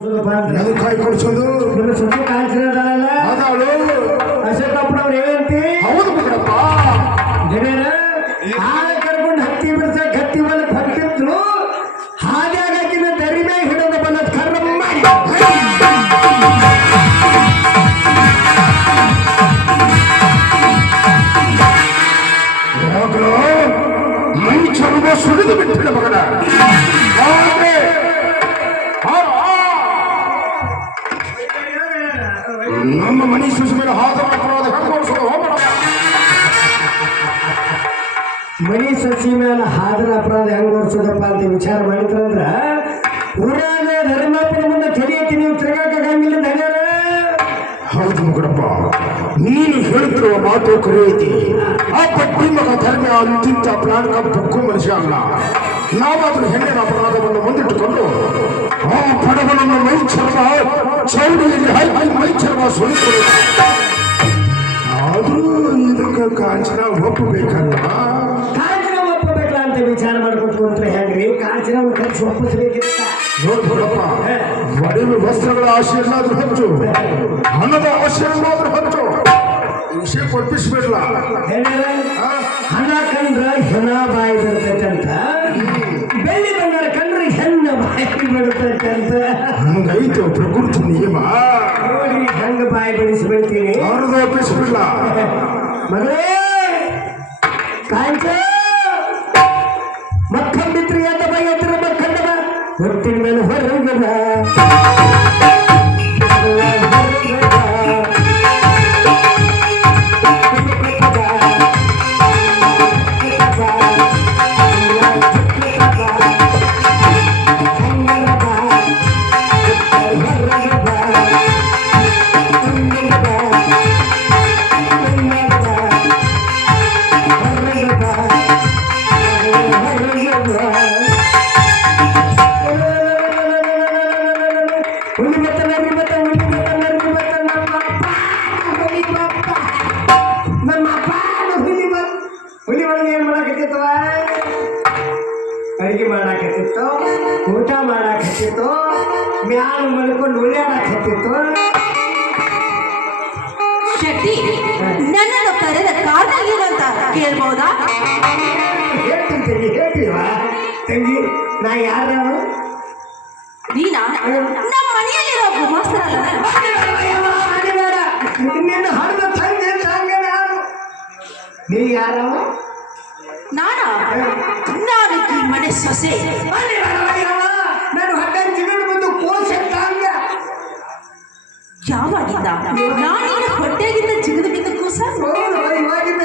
ಕಾಯಿ ಕೊಡ್ಸೋದು? ನಿಮ್ಮ ಸುದ್ದಿ ಕಾಣಿಸಿರೋದಲ್ಲ ಅದಾಳು ಅಶೋಕಪ್ಪನವ್ರು ಏನಂತಿ ಹೌದು ಕರ್ಕೊಂಡು ಹತ್ತಿ ಬಿಡ್ಸಕ್ ಹತ್ತಿ ಹೊತ್ತಿದ್ಲು ಹಾದ್ಯಾಗ ಆಕಿನ ದರಿ ಮ್ಯಾಗ ಹಿಡಿದು ಬಂದ ಕರ್ಮ ಮಾಡಿ ಯಾವಾಗಲೂ ಮೈ ಚರ್ಮ ಸುರಿದು ಬಿಟ್ಟಿಲ್ಲ ಮಗನ. ನಮ್ಮ ಮನೆ ಸುಸಿ ಮೇಲೆ ಹಾದ ಅಪರಾಧ ಹೆಂಗೋಡ್ಸೋದು ಹೋಗೋಣ ಮನಿ ಸಸಿ ಮೇಲೆ ಹಾದ್ರ ಅಪರಾಧ ಹೆಂಗ್ ನೋಡ್ಸೋದಪ್ಪ ಅಂತ ವಿಚಾರ ಮಾಡಿದ್ರಂದ್ರ ಊರಾಗ ಧರ್ಮಪ್ಪನ ಮುಂದೆ ತಲೆ ಎತ್ತಿ ನೀವು ತಿರ್ಗಾಕಂಗಿಲ್ಲ ಧನ್ಯರ ಹೌದು ಮುಗಡಪ್ಪ ನೀನು ಹೇಳ್ತಿರುವ ಮಾತು ಕರೆಯತಿ. ಆ ಪಟ್ಟಿ ಮಗ ಧರ್ಮ ಅಂತಿಂತ ಪ್ರಾಣ ಬುಕ್ಕು ಮನುಷ್ಯ ಅಲ್ಲ. ನಾವಾದ್ರೂ ಹೆಣ್ಣಿನ ಅಪರಾಧವನ್ನು ಮುಂದಿಟ್ಟುಕೊಂಡು ಆ ಪಡವನನ್ನು ಮೈ ಸುಳಿಕೊಳ್ಳ ಆದ್ರೂ ಇದಕ್ಕೆ ಕಾಂಚನ ಒಪ್ಪಬೇಕಲ್ಲ ಕಾಂಚನ ಒಪ್ಪಬೇಕಲ್ಲ ಅಂತ ವಿಚಾರ ಮಾಡ್ಕೊತ ಅಂತ ಹೆಂಗ್ರಿ ಕಾಂಚನ ಖರ್ಚು ಒಪ್ಪಿಸ್ಬೇಕಿತ್ತ ನೋಡ್ಬೋದಪ್ಪ ಒಡವೆ ವಸ್ತ್ರಗಳ ಆಶೆ ಎಲ್ಲಾದ್ರೂ ಹೆಚ್ಚು ಹಣದ ಆಶೆ ಎಲ್ಲಾದ್ರೂ ಹೆಚ್ಚು ಈ ವಿಷಯ ಹೇಳಿದ್ರೆ ಹಣ ಕಂಡ್ರ ಹೆಣ ಬಾಯಿ ಬರ್ತೈತೆ ಅಂತ ಬೆಳ್ಳಿ ಬಂಗಾರ ಕಂಡ್ರೆ ಹೆಣ್ಣ ಬಾಯಿ ಬರ್ತೈತೆ ಅಂತ ಹಂಗೈತು ಪ್ರಕೃತಿ ನಿಯಮ ओपी सुटला मगरे कायचं मक्खन मित्र येत तो बाई येत मक्खन होतील मला हरवलं ಅಡಿಗೆ ಮಾಡಾಕತ್ತಿತ್ತು ಊಟ ಮಾಡಾಕತ್ತಿತ್ತು ಮ್ಯಾಲ ಮಲ್ಕೊಂಡು ಉಳ್ಯಾಡಕತ್ತಿತ್ತು ಶೆಟ್ಟಿ ನನ್ನನ್ನು ಕರೆದ ಕಾರಣ ಏನಂತ ಕೇಳ್ಬೋದಾ ಹೇಳ್ತೀನಿ ತಂಗಿ ಹೇಳ್ತೀವ ತಂಗಿ ನಾ ಯಾರು ನೀನಾ ನಮ್ಮ ಮನೆಯಲ್ಲಿರೋ ಗುಮಾಸ್ತರಲ್ಲ ನಿನ್ನ ಹಣ್ಣು ತಂಗಿ ತಂಗ ಯಾರು ನೀ ಯಾರವ ನಾನಾ? ನಾನು ಈ ಮನೆ ಸೊಸೆ. ನಾನು ಹದಿನೈದು ತಿಂಗಳು ಬಂದು ಕೋಸ ತಂಗ ಯಾವಾಗಿಂದ? ನಾನಿನ್ನ ಹೊಟ್ಟೆಗಿಂದ ಜಿಗಿದು ಬಿದ್ದ ಕೂಸ ಇವಾಗಿಂದ